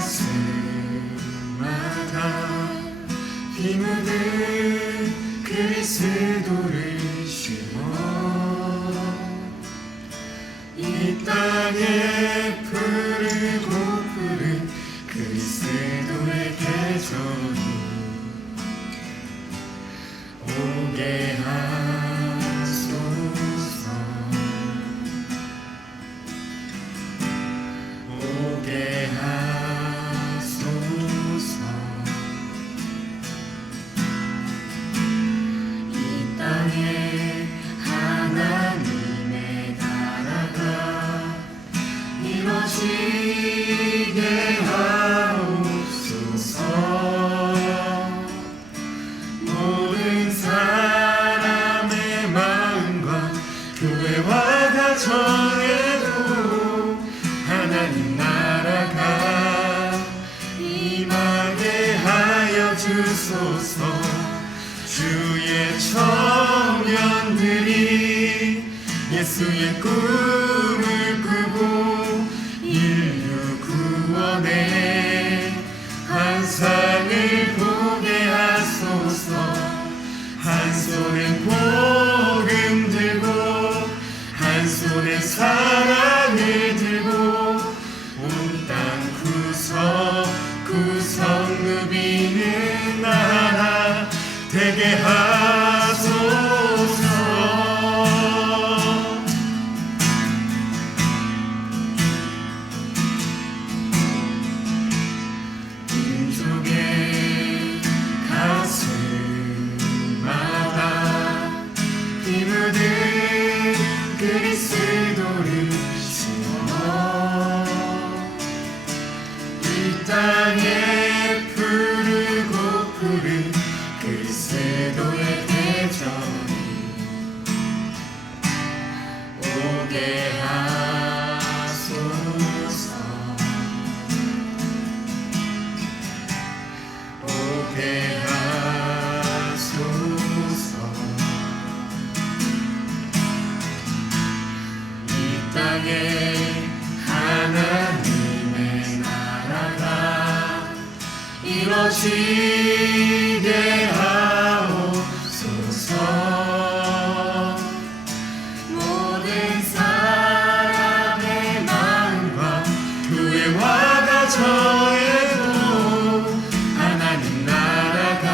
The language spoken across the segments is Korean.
가슴마다 피 묻은 그리스도를 심어 이 땅에 푸르고 푸른 그리스도의 계절이 오게 하소서. 오게 하소서. 이 땅에 하나님의 나라가 이루어지게 하옵소서. 모든 사람의 마음과 교회와 가정에도 하나님 나라가 임하게 하여 주소서. 주의 청년들이 예수의 꿈을 꾸고 인류 구원의 환상을 보게 하소서. 한 손엔 복음 들고 한 손에 사랑을 들고 온 땅 구석구석 누비는 나라 되게 하소서. 민족의 가슴마다 피 묻은 그리스도를 심어 이 땅에 푸르고 푸른 그리스도의 계절이 오게 하소서. 오게 하소서. 이 땅에 하나님의 나라가 이루어지게 하옵소서. 모든 사람의 마음과 교회와 가정에도 하나님 나라가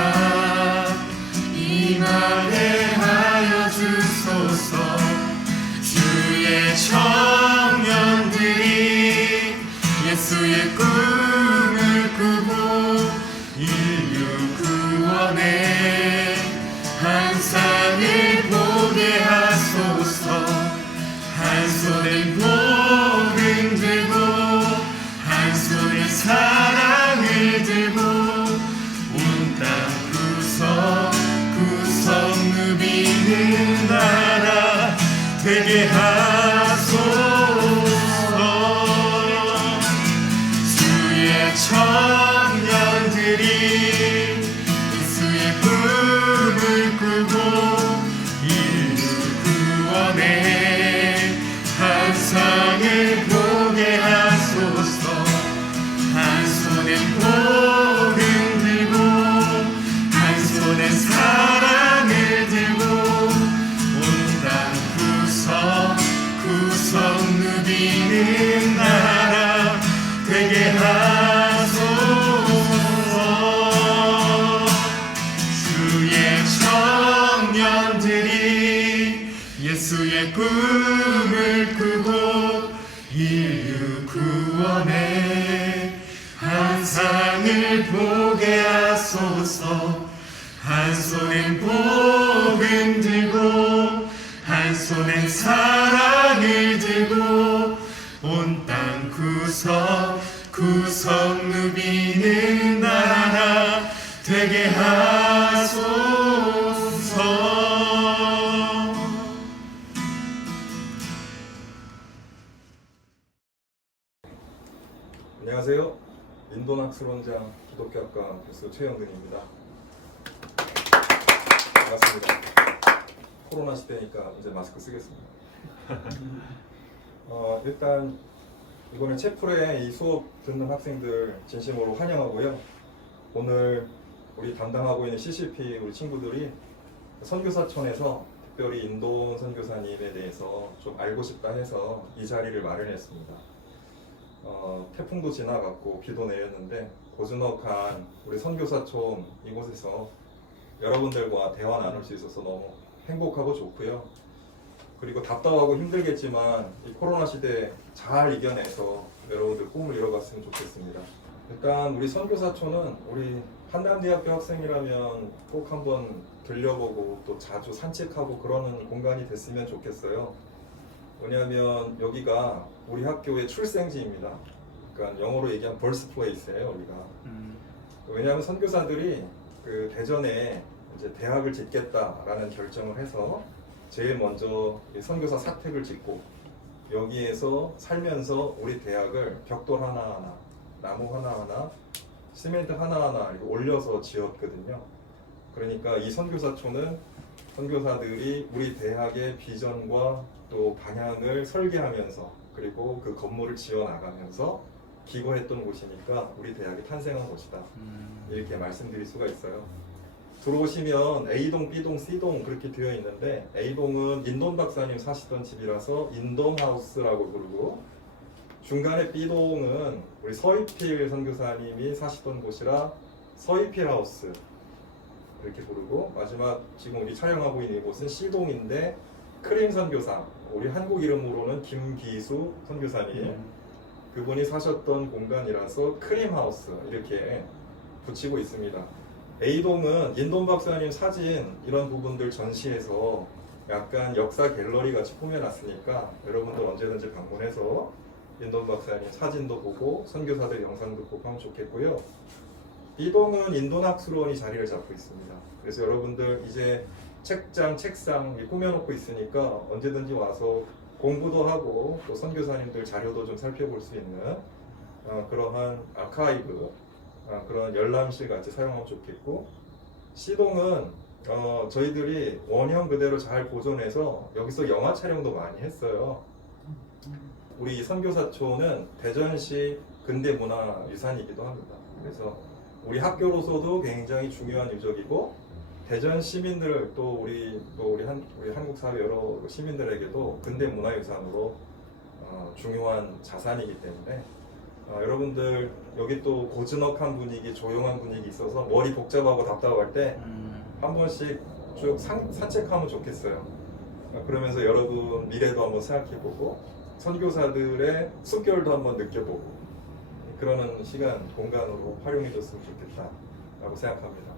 임하게 하여 주소서. 주의 청년들이 예수의 꿈을 꾸고 인류 구원의 환상을 보게 하소서. 한 손엔 복음 들고 한 손에 사랑을 들고 온 땅 구석구석 누비는 나라 되게 하소서. 주의 청년들이 예수의 꿈을 꾸고 인류 구원의 환상을 보게 하소서. 한 손엔 복음 들고 한 손엔 사랑을 들고 온 땅 구석구석 누비는 나라 되게 하소서. 주의 청년들이 예수의 꿈을 꾸고 인류 구원의 환상을 보게 하소서. 한 손엔 복음 들고 한 손엔 사랑을 들고 온 땅 구석구석 누비는 나라 되게 하소서. 안녕하세요. 인도학술원장 기독교학과 교수 최영근입니다. 반갑습니다. 코로나 시대니까 이제 마스크 쓰겠습니다. 일단 이번에 채플에 이 수업 듣는 학생들 진심으로 환영하고요. 오늘 우리 담당하고 있는 CCP 우리 친구들이 선교사촌에서 특별히 인도원 선교사님에 대해서 좀 알고 싶다 해서 이 자리를 마련했습니다. 태풍도 지나갔고 비도 내렸는데 고즈넉한 우리 선교사촌 이곳에서 여러분들과 대화 나눌 수 있어서 너무 행복하고 좋고요. 그리고 답답하고 힘들겠지만 이 코로나 시대 잘 이겨내서 여러분들 꿈을 이뤄갔으면 좋겠습니다. 일단 우리 선교사촌은 우리 한남대학교 학생이라면 꼭 한번 들려보고 또 자주 산책하고 그러는 공간이 됐으면 좋겠어요. 왜냐하면 여기가 우리 학교의 출생지입니다. 그러니까 영어로 얘기하면 birthplace예요, 여기가. 왜냐하면 선교사들이 그 대전에 이제 대학을 짓겠다라는 결정을 해서 제일 먼저 선교사 사택을 짓고 여기에서 살면서 우리 대학을 벽돌 하나하나, 나무 하나하나, 시멘트 하나하나 이렇게 올려서 지었거든요. 그러니까 이 선교사촌은 선교사들이 우리 대학의 비전과 또 방향을 설계하면서 그리고 그 건물을 지어나가면서 기거했던 곳이니까 우리 대학이 탄생한 곳이다. 이렇게 말씀드릴 수가 있어요. 들어오시면 A동, B동, C동 그렇게 되어 있는데 A동은 인돈 박사님 사시던 집이라서 인돈하우스라고 부르고 중간에 B동은 우리 서희필 선교사님이 사시던 곳이라 서희필 하우스 이렇게 부르고 마지막 지금 우리 촬영하고 있는 곳은 C동인데 크림 선교사 우리 한국 이름으로는 김기수 선교사님 그분이 사셨던 공간이라서 크림 하우스 이렇게 붙이고 있습니다. A동은 인돈 박사님 사진 이런 부분들 전시해서 약간 역사 갤러리 같이 꾸며놨으니까 여러분들 언제든지 방문해서 인돈 박사님 사진도 보고 선교사들 영상도 보고 하면 좋겠고요. B동은 인도학술원이 자리를 잡고 있습니다. 그래서 여러분들 이제 책장, 책상 꾸며놓고 있으니까 언제든지 와서 공부도 하고 또 선교사님들 자료도 좀 살펴볼 수 있는 그러한 아카이브 그런 열람실 같이 사용하면 좋겠고 C동은 저희들이 원형 그대로 잘 보존해서 여기서 영화 촬영도 많이 했어요. 우리 선교사촌은 대전시 근대문화유산이기도 합니다. 그래서 우리 학교로서도 굉장히 중요한 유적이고 대전 시민들 또 우리 한국 사회 여러 시민들에게도 근대문화유산으로 중요한 자산이기 때문에 여러분들 여기 또 고즈넉한 분위기, 조용한 분위기 있어서 머리 복잡하고 답답할 때 한 번씩 쭉 산책하면 좋겠어요. 그러면서 여러분 미래도 한번 생각해보고 선교사들의 숨결도 한번 느껴보고 그러는 시간, 공간으로 활용해줬으면 좋겠다라고 생각합니다.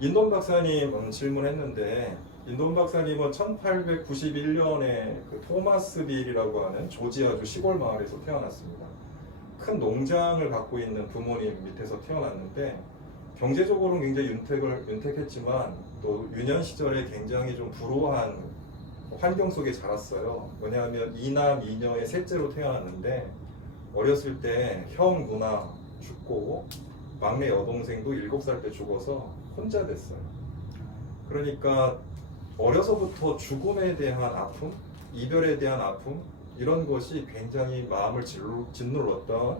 인돈 박사님 질문했는데 인돈 박사님은 1891년에 그 토마스빌이라고 하는 조지아주 시골 마을에서 태어났습니다. 큰 농장을 갖고 있는 부모님 밑에서 태어났는데 경제적으로는 굉장히 윤택했지만 또 유년 시절에 굉장히 좀 불우한 환경 속에 자랐어요. 왜냐하면 이남 이녀의 셋째로 태어났는데 어렸을 때 형 누나 죽고 막내 여동생도 7살 때 죽어서 혼자 됐어요. 그러니까 어려서부터 죽음에 대한 아픔, 이별에 대한 아픔 이런 것이 굉장히 마음을 짓눌렀던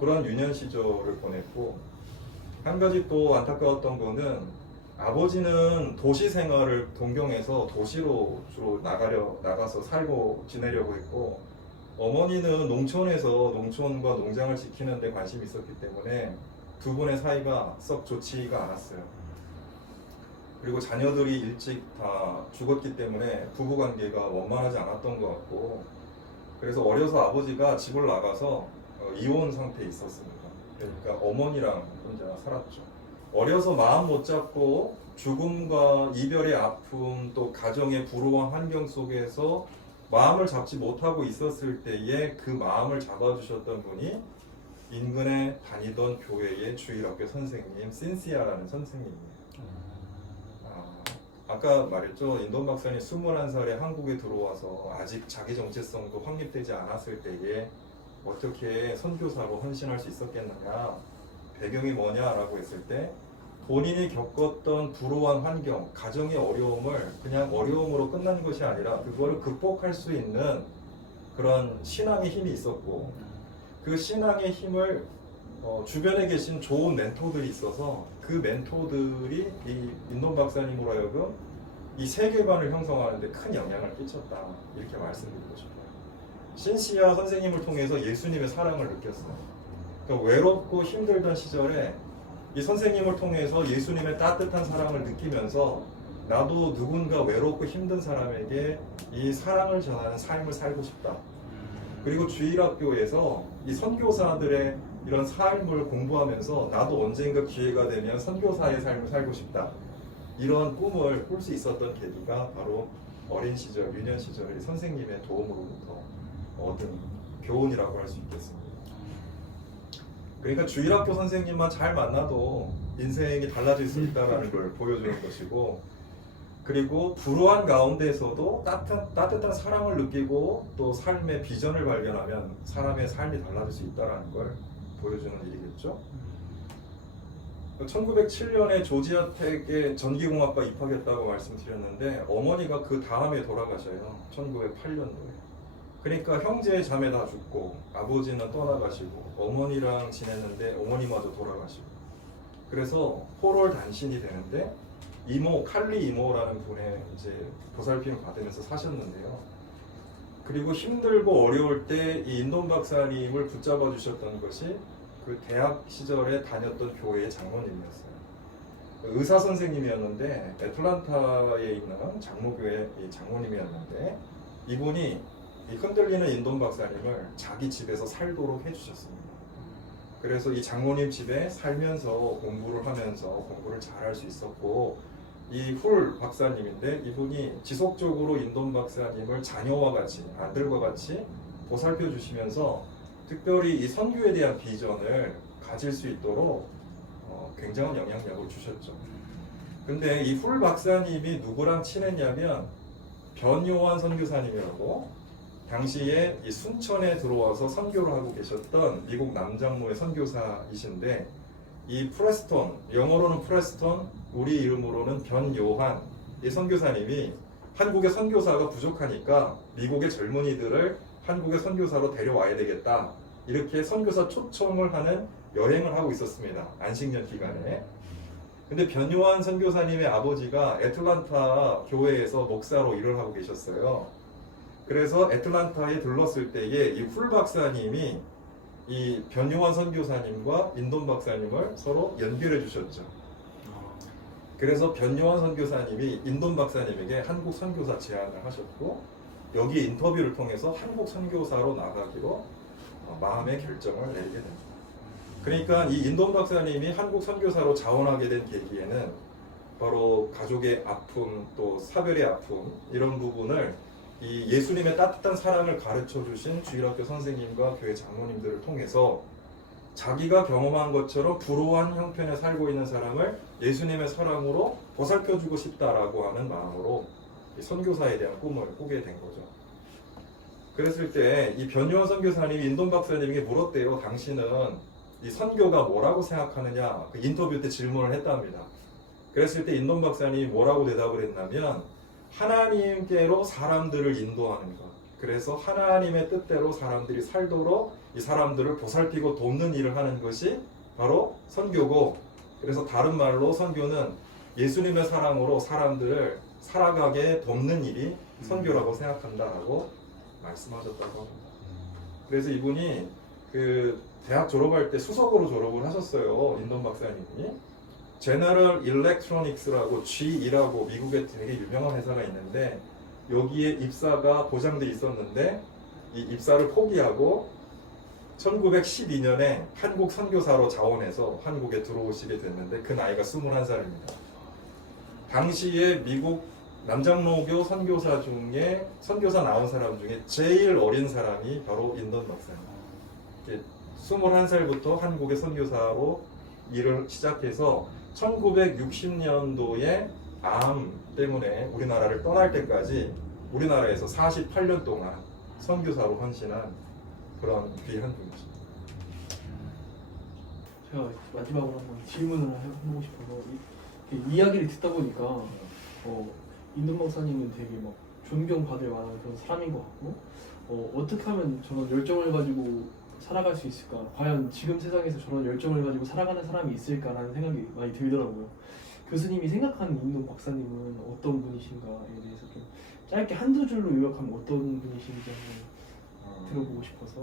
그런 유년 시절을 보냈고 한 가지 또 안타까웠던 거는 아버지는 도시 생활을 동경해서 도시로 주로 나가서 살고 지내려고 했고 어머니는 농촌에서 농촌과 농장을 지키는 데 관심이 있었기 때문에 두 분의 사이가 썩 좋지가 않았어요. 그리고 자녀들이 일찍 다 죽었기 때문에 부부관계가 원만하지 않았던 것 같고 그래서 어려서 아버지가 집을 나가서 이혼 상태에 있었습니다. 그러니까 어머니랑 혼자 살았죠. 어려서 마음 못 잡고 죽음과 이별의 아픔 또 가정의 불우한 환경 속에서 마음을 잡지 못하고 있었을 때에 그 마음을 잡아주셨던 분이 인근에 다니던 교회의 주일학교 선생님 신시아라는 선생님이에요. 아까 말했죠. 인돈 박사님 21살에 한국에 들어와서 아직 자기 정체성도 확립되지 않았을 때에 어떻게 선교사로 헌신할 수 있었겠느냐, 배경이 뭐냐라고 했을 때 본인이 겪었던 불우한 환경, 가정의 어려움을 그냥 어려움으로 끝난 것이 아니라 그거를 극복할 수 있는 그런 신앙의 힘이 있었고 그 신앙의 힘을 주변에 계신 좋은 멘토들이 있어서 그 멘토들이 이 인돈 박사님으로 하여금 이 세계관을 형성하는 데 큰 영향을 끼쳤다 이렇게 말씀드리고 싶어요. 신시아 선생님을 통해서 예수님의 사랑을 느꼈어요. 그러니까 외롭고 힘들던 시절에 이 선생님을 통해서 예수님의 따뜻한 사랑을 느끼면서 나도 누군가 외롭고 힘든 사람에게 이 사랑을 전하는 삶을 살고 싶다. 그리고 주일학교에서 이 선교사들의 이런 삶을 공부하면서 나도 언젠가 기회가 되면 선교사의 삶을 살고 싶다. 이런 꿈을 꿀 수 있었던 계기가 바로 어린 시절, 유년 시절의 선생님의 도움으로부터 얻은 교훈이라고 할 수 있겠습니다. 그러니까 주일학교 선생님만 잘 만나도 인생이 달라질 수 있다는 걸 보여주는 것이고, 그리고 불우한 가운데에서도 따뜻한 사랑을 느끼고 또 삶의 비전을 발견하면 사람의 삶이 달라질 수 있다는 걸 보여주는 일이겠죠. 1907년에 조지아 텍에 전기공학과 입학했다고 말씀드렸는데 어머니가 그 다음에 돌아가셔요. 1908년도에. 그러니까 형제 자매 다 죽고 아버지는 떠나가시고 어머니랑 지냈는데 어머니마저 돌아가시고, 그래서 포롤 단신이 되는데 이모, 칼리 이모라는 분의 이제 보살핌을 받으면서 사셨는데요. 그리고 힘들고 어려울 때 이 인돈 박사님을 붙잡아 주셨던 것이 그 대학 시절에 다녔던 교회의 장로님이었어요. 의사 선생님이었는데 애틀란타에 있는 장로교회 장로님이었는데 이분이 이 흔들리는 인돈 박사님을 자기 집에서 살도록 해주셨습니다. 그래서 이 장로님 집에 살면서 공부를 하면서 공부를 잘할 수 있었고, 이 훌 박사님인데 이분이 지속적으로 인돈 박사님을 자녀와 같이, 아들과 같이 보살펴 주시면서 특별히 이 선교에 대한 비전을 가질 수 있도록 굉장한 영향력을 주셨죠. 근데 이 훌 박사님이 누구랑 친했냐면 변요한 선교사님이라고, 당시에 이 순천에 들어와서 선교를 하고 계셨던 미국 남장로의 선교사이신데, 이 프레스톤, 영어로는 프레스톤, 우리 이름으로는 변요한 이 선교사님이 한국의 선교사가 부족하니까 미국의 젊은이들을 한국의 선교사로 데려와야 되겠다, 이렇게 선교사 초청을 하는 여행을 하고 있었습니다. 안식년 기간에. 근데 변요한 선교사님의 아버지가 애틀란타 교회에서 목사로 일을 하고 계셨어요. 그래서 애틀란타에 들렀을 때에 이 훌 박사님이 이 변요한 선교사님과 인돈 박사님을 서로 연결해 주셨죠. 그래서 변요한 선교사님이 인돈 박사님에게 한국 선교사 제안을 하셨고, 여기 인터뷰를 통해서 한국 선교사로 나가기로 마음의 결정을 내리게 됩니다. 그러니까 이 인돈 박사님이 한국 선교사로 자원하게 된 계기에는 바로 가족의 아픔, 또 사별의 아픔, 이런 부분을 이 예수님의 따뜻한 사랑을 가르쳐 주신 주일학교 선생님과 교회 장로님들을 통해서 자기가 경험한 것처럼 불우한 형편에 살고 있는 사람을 예수님의 사랑으로 보살펴 주고 싶다라고 하는 마음으로 이 선교사에 대한 꿈을 꾸게 된 거죠. 그랬을 때 이 변요한 선교사님이 인돈 박사님에게 물었대요. 당신은 이 선교가 뭐라고 생각하느냐, 그 인터뷰 때 질문을 했답니다. 그랬을 때 인돈 박사님이 뭐라고 대답을 했냐면, 하나님께로 사람들을 인도하는 것, 그래서 하나님의 뜻대로 사람들이 살도록 이 사람들을 보살피고 돕는 일을 하는 것이 바로 선교고, 그래서 다른 말로 선교는 예수님의 사랑으로 사람들을 살아가게 돕는 일이 선교라고 생각한다라고 말씀하셨다고 합니다. 그래서 이분이 그 대학 졸업할 때 수석으로 졸업을 하셨어요. 인돈 박사님이. 제너럴 일렉트로닉스라고 G2라고 미국에 되게 유명한 회사가 있는데, 여기에 입사가 보장돼 있었는데 이 입사를 포기하고 1912년에 한국 선교사로 자원해서 한국에 들어오시게 됐는데 그 나이가 21살입니다. 당시에 미국 남장로교 선교사 중에 선교사 나온 사람 중에 제일 어린 사람이 바로 인돈 박사입니다. 21살부터 한국의 선교사로 일을 시작해서 1960년도에 암 때문에 우리나라를 떠날 때까지 우리나라에서 48년 동안 선교사로 헌신한 그런 귀한 분이죠. 제가 마지막으로 한번 질문을 해보고 싶어서 이야기를 듣다 보니까 인돈 박사님은 되게 막 존경받을 만한 그런 사람인 것 같고 어떻게 하면 저런 열정을 가지고 살아갈 수 있을까? 과연 지금 세상에서 저런 열정을 가지고 살아가는 사람이 있을까라는 생각이 많이 들더라고요. 교수님이 생각하는 인동 박사님은 어떤 분이신가에 대해서 좀 짧게 한두 줄로 요약하면 어떤 분이신지 한번 들어보고 싶어서.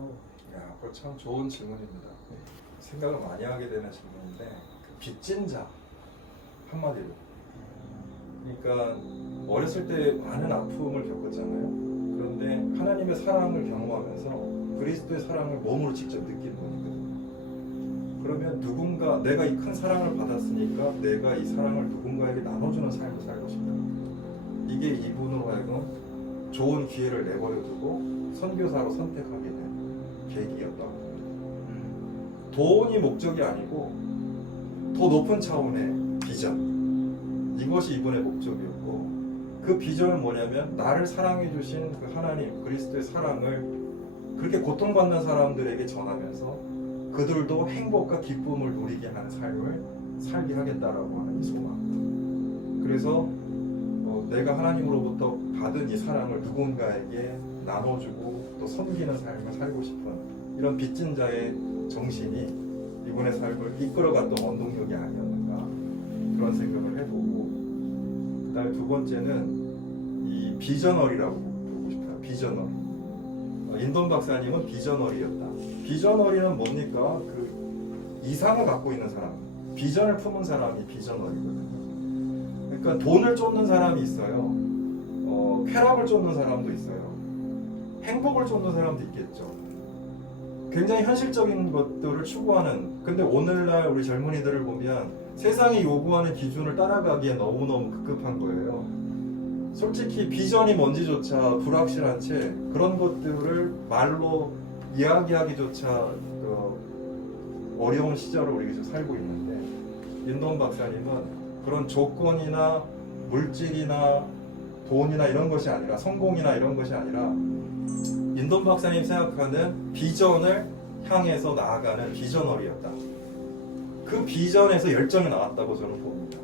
야, 그거 참 좋은 질문입니다. 생각을 많이 하게 되는 질문인데 그 빚진 자 한마디로. 그러니까 어렸을 때 많은 아픔을 겪었잖아요. 그런데 하나님의 사랑을 경험하면서 그리스도의 사랑을 몸으로 직접 느낀 분이거든요. 그러면 누군가 내가 이 큰 사랑을 받았으니까 내가 이 사랑을 누군가에게 나눠주는 삶을 살고 싶다. 이게 이분으로 하여금 좋은 기회를 내버려두고 선교사로 선택하게 된 계기였다고 봅니다. 돈이 목적이 아니고 더 높은 차원의 비전, 이것이 이분의 목적이었고, 그 비전은 뭐냐면 나를 사랑해 주신 그 하나님 그리스도의 사랑을 그렇게 고통받는 사람들에게 전하면서 그들도 행복과 기쁨을 누리게 하는 삶을 살게 하겠다라고 하는 이 소망. 그래서 내가 하나님으로부터 받은 이 사랑을 누군가에게 나눠주고 또 섬기는 삶을 살고 싶은 이런 빚진 자의 정신이 이분의 삶을 이끌어갔던 원동력이 아니었는가, 그런 생각을 해보고, 그 다음에 두 번째는 이 비저널이라고 부르고 싶어요. 비저널. 인돈 박사님은 비저널이었다. 비저널이는 뭡니까? 그 이상을 갖고 있는 사람, 비전을 품은 사람이 비저널이거든요. 그러니까 돈을 쫓는 사람이 있어요. 쾌락을 쫓는 사람도 있어요. 행복을 쫓는 사람도 있겠죠. 굉장히 현실적인 것들을 추구하는, 근데 오늘날 우리 젊은이들을 보면 세상이 요구하는 기준을 따라가기에 너무너무 급급한 거예요. 솔직히 비전이 뭔지조차 불확실한 채 그런 것들을 말로 이야기하기조차 어려운 시절을 우리가 지금 살고 있는데, 인동 박사님은 그런 조건이나 물질이나 돈이나 이런 것이 아니라, 성공이나 이런 것이 아니라, 인돈 박사님 생각하는 비전을 향해서 나아가는 비저널이었다. 그 비전에서 열정이 나왔다고 저는 봅니다.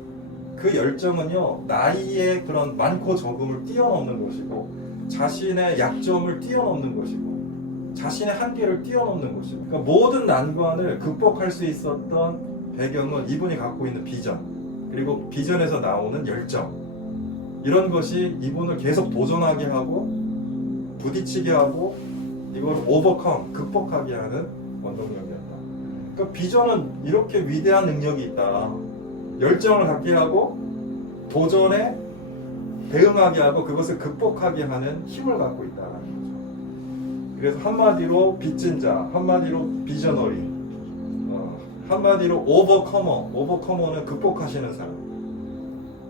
그 열정은요, 나이의 그런 많고 적음을 뛰어넘는 것이고, 자신의 약점을 뛰어넘는 것이고, 자신의 한계를 뛰어넘는 것이고, 그러니까 모든 난관을 극복할 수 있었던 배경은 이분이 갖고 있는 비전, 그리고 비전에서 나오는 열정, 이런 것이 이분을 계속 도전하게 하고 부딪히게 하고 이걸 오버컴, 극복하게 하는 원동력이었다. 그러니까 비전은 이렇게 위대한 능력이 있다. 열정을 갖게 하고 도전에 대응하게 하고 그것을 극복하게 하는 힘을 갖고 있다는 거죠. 그래서 한마디로 빚진 자, 한마디로 비저너리, 한마디로 오버커머는 극복하시는 사람.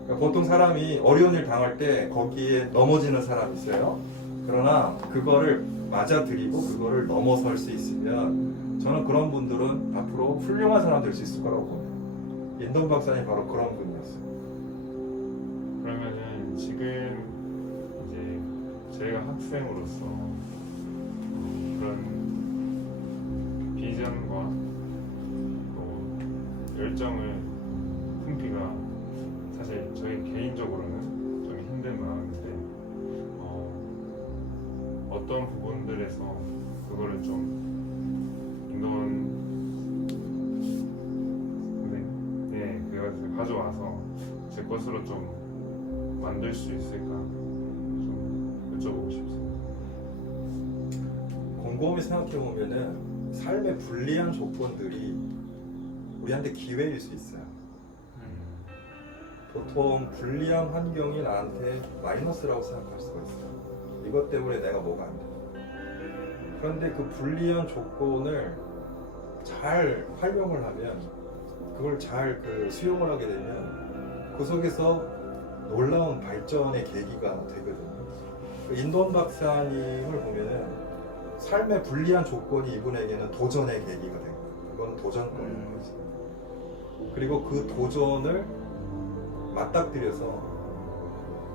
그러니까 보통 사람이 어려운 일 당할 때 거기에 넘어지는 사람이 있어요. 그러나 그거를 맞아들이고 그거를 넘어설 수 있으면 저는 그런 분들은 앞으로 훌륭한 사람 될 수 있을 거라고 봅니다. 인동 박사님 바로 그런 분이었어요. 그러면은 지금 이제 저희가 학생으로서 그런 비전과 또 열정을 품기가 사실 저희 개인적으로는 좀 힘든 마음인데, 어떤 부분들에서 그거를 좀 인돈 그것을 가져와서 제 것으로 좀 만들 수 있을까 좀 여쭤보고 싶습니다. 곰곰이 생각해 보면은 삶의 불리한 조건들이 우리한테 기회일 수 있어요. 보통 불리한 환경이 나한테 마이너스라고 생각할 수가 있어요. 이것 때문에 내가 뭐가 안 돼. 그런데 그 불리한 조건을 잘 활용을 하면, 그걸 잘 수용을 하게 되면 그 속에서 놀라운 발전의 계기가 되거든요. 인돈 박사님을 보면은 삶의 불리한 조건이 이분에게는 도전의 계기가 된 거예요. 그건 도전권인 거지. 그리고 그 도전을 맞닥뜨려서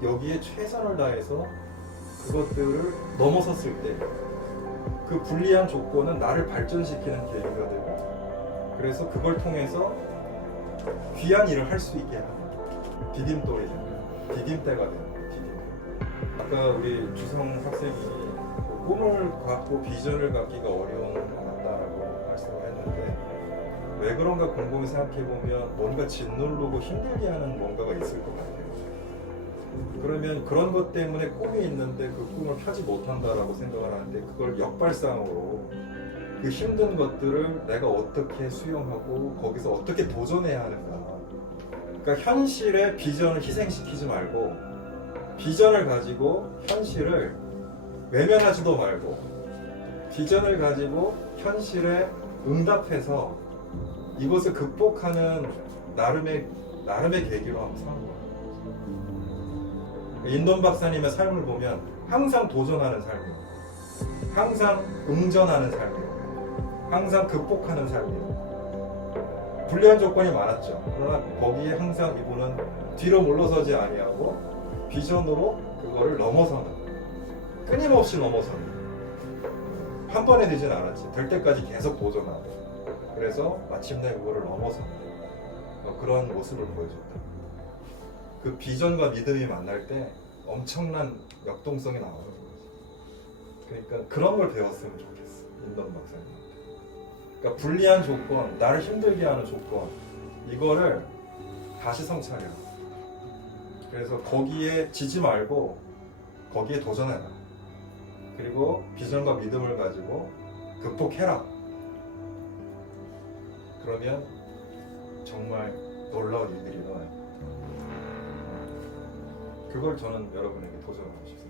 여기에 최선을 다해서 그것들을 넘어섰을 때 그 불리한 조건은 나를 발전시키는 계기가 되고, 그래서 그걸 통해서 귀한 일을 할 수 있게 하는 디딤돌이 되는, 디딤대가 되는, 디딤대. 아까 우리 주성 학생이 꿈을 갖고 비전을 갖기가 어려운 것 같다라고 말씀을 했는데 왜 그런가 곰곰이 생각해보면 뭔가 짓누르고 힘들게 하는 뭔가가 있을 것 같아요. 그러면 그런 것 때문에 꿈이 있는데 그 꿈을 펴지 못한다라고 생각을 하는데 그걸 역발상으로 그 힘든 것들을 내가 어떻게 수용하고 거기서 어떻게 도전해야 하는가. 그러니까 현실의 비전을 희생시키지 말고 비전을 가지고 현실을 외면하지도 말고 비전을 가지고 현실에 응답해서 이것을 극복하는 나름의 계기로 한번 삼는 거예요. 인돈 박사님의 삶을 보면 항상 도전하는 삶이에요. 항상 응전하는 삶이에요. 항상 극복하는 삶이에요. 불리한 조건이 많았죠. 그러나 거기에 항상 이분은 뒤로 물러서지 아니하고 비전으로 그거를 넘어서는, 끊임없이 넘어서는, 한 번에 되진 않았지. 될 때까지 계속 도전하고, 그래서 마침내 그거를 넘어서는 그런 모습을 보여줬다. 그 비전과 믿음이 만날 때 엄청난 역동성이 나오는 거지. 그러니까 그런 걸 배웠으면 좋겠어, 인던 박사님한테. 그러니까 불리한 조건, 나를 힘들게 하는 조건, 이거를 다시 성찰해라. 그래서 거기에 지지 말고 거기에 도전해라. 그리고 비전과 믿음을 가지고 극복해라. 그러면 정말 놀라운 일들이 일어나요. 그걸 저는 여러분에게 도전하고 싶습니다.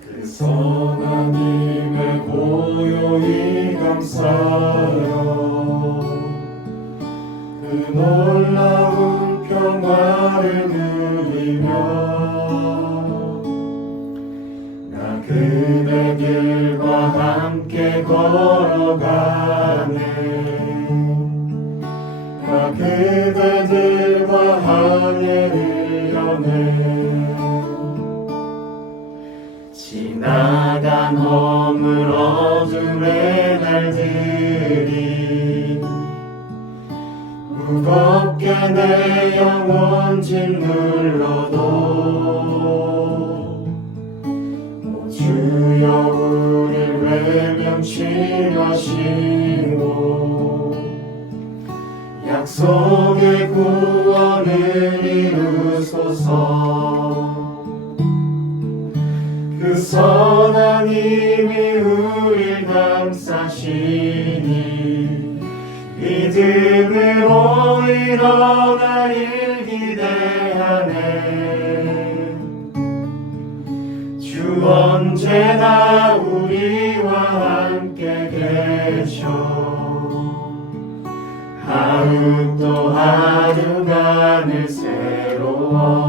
그 선하님의 고요히 감사하여 그 놀라운 평화를 누리며 나 그대들과 함께 걸어가네. 나 그대들과 항해를 여네. 지나간 허물 어둠의 날들이 무겁게 내 영혼 짓눌러도 오 주여 우릴 외면치마시고 약속의 구원을 이루소서. 그 선한 힘이 우릴 감싸시니 믿음으로 일어나 일 기대하네. 주 언제나 우리와 함께 계셔. 하루 또 하루가 늘 새로워.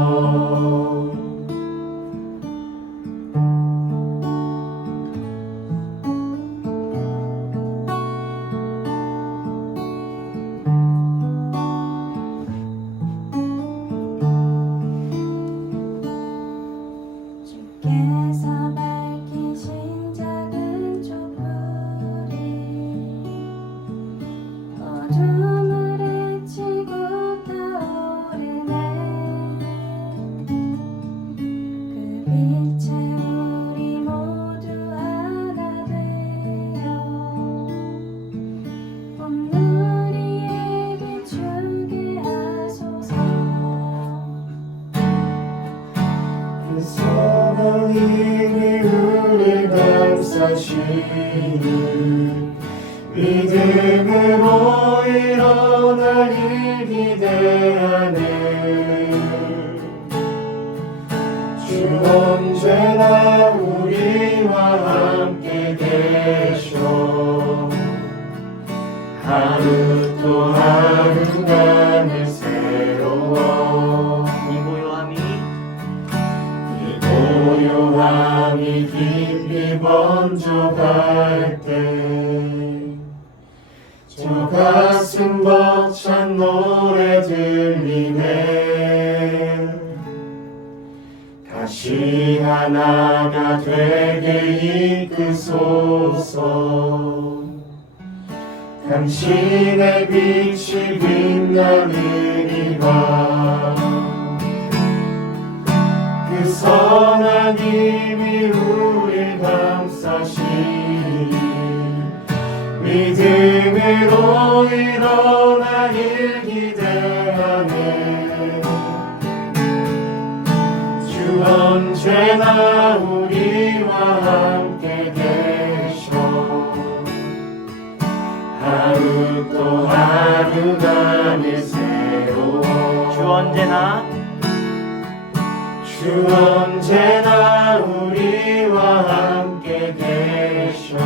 주께서 밝히신 작은 촛불이 어둠을 헤치고 타오르네. 그 빛에 우리 모두 하나 되어 온누리에 비추게 하소서. 그 선한 힘이 우릴 감싸시니 믿음으로 일어날 일 기대하네. 주 언제나 우리와 함께 계셔. 하루 또 하루가 늘 새로워. 고요함이 깊이 번져갈 때 저 가슴 벅찬 노래 들리네. 다시 하나가 되게 이끄소서. 당신의 빛이 빛나느니라. 그 선한 힘이 우릴 감싸시니 믿음으로 일어나 일 기대하네. 주 언제나 우리와 함께 계셔. 하루 또 하루가 늘 새로워. 주 언제나 우리와 함께 계셔.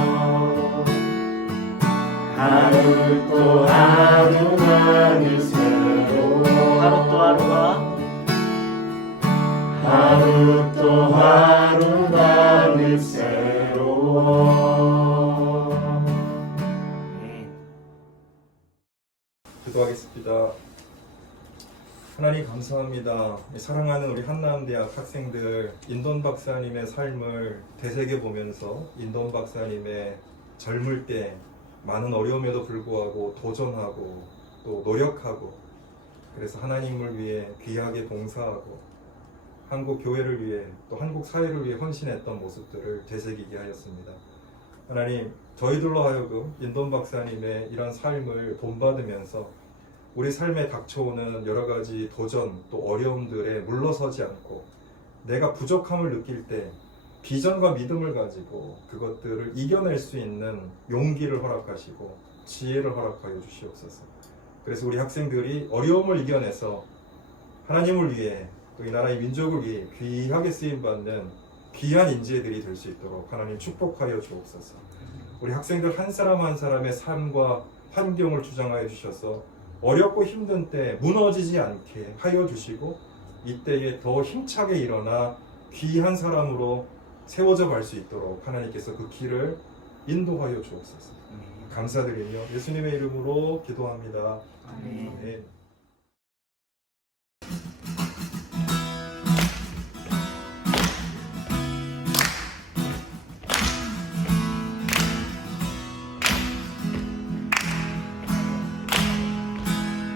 하루 또 하루가 늘 새로워. 하루 또 하루가 늘 새로워. 기도하겠습니다. 하나님 감사합니다. 사랑하는 우리 한남대학 학생들 인돈 박사님의 삶을 되새겨 보면서 인돈 박사님의 젊을 때 많은 어려움에도 불구하고 도전하고 또 노력하고 그래서 하나님을 위해 귀하게 봉사하고 한국 교회를 위해 또 한국 사회를 위해 헌신했던 모습들을 되새기게 하였습니다. 하나님, 저희들로 하여금 인돈 박사님의 이런 삶을 본받으면서 우리 삶에 닥쳐오는 여러 가지 도전 또 어려움들에 물러서지 않고 내가 부족함을 느낄 때 비전과 믿음을 가지고 그것들을 이겨낼 수 있는 용기를 허락하시고 지혜를 허락하여 주시옵소서. 그래서 우리 학생들이 어려움을 이겨내서 하나님을 위해 또 이 나라의 민족을 위해 귀하게 쓰임받는 귀한 인재들이 될 수 있도록 하나님 축복하여 주옵소서. 우리 학생들 한 사람 한 사람의 삶과 환경을 주장하여 주셔서 어렵고 힘든 때 무너지지 않게 하여 주시고 이때에 더 힘차게 일어나 귀한 사람으로 세워져 갈 수 있도록 하나님께서 그 길을 인도하여 주옵소서. 감사드리며 예수님의 이름으로 기도합니다. 아멘.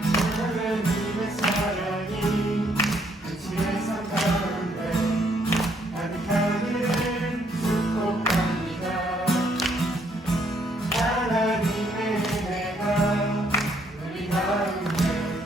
하나님의 사랑이 그치의 삶 가운데 가득하기를 축복합니다. 하나님의 은혜가 우리 가운데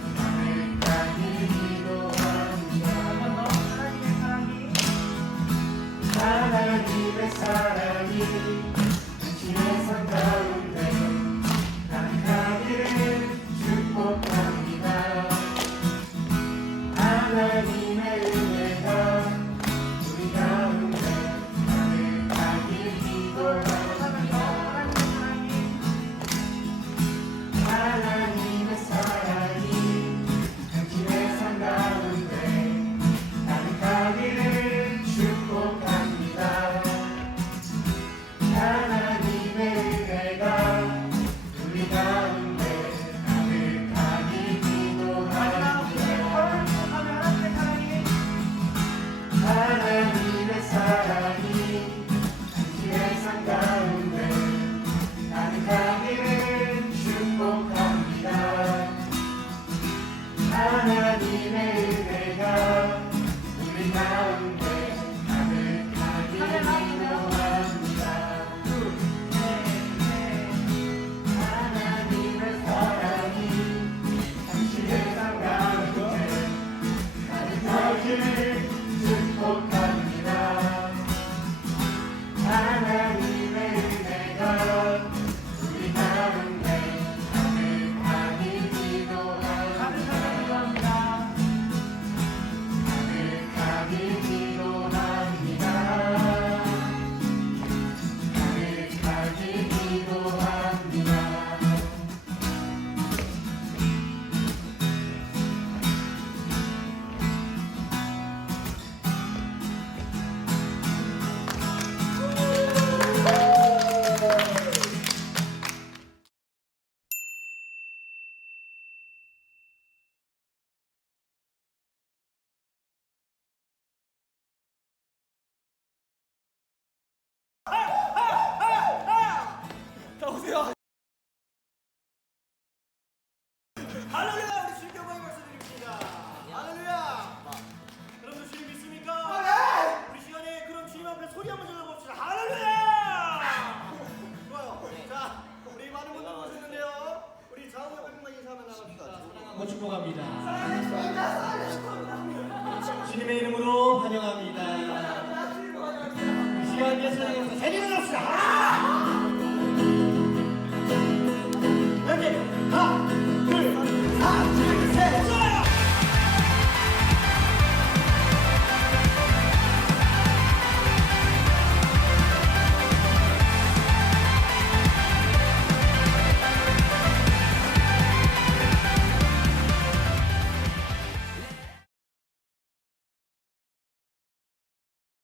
데리러 갑시다.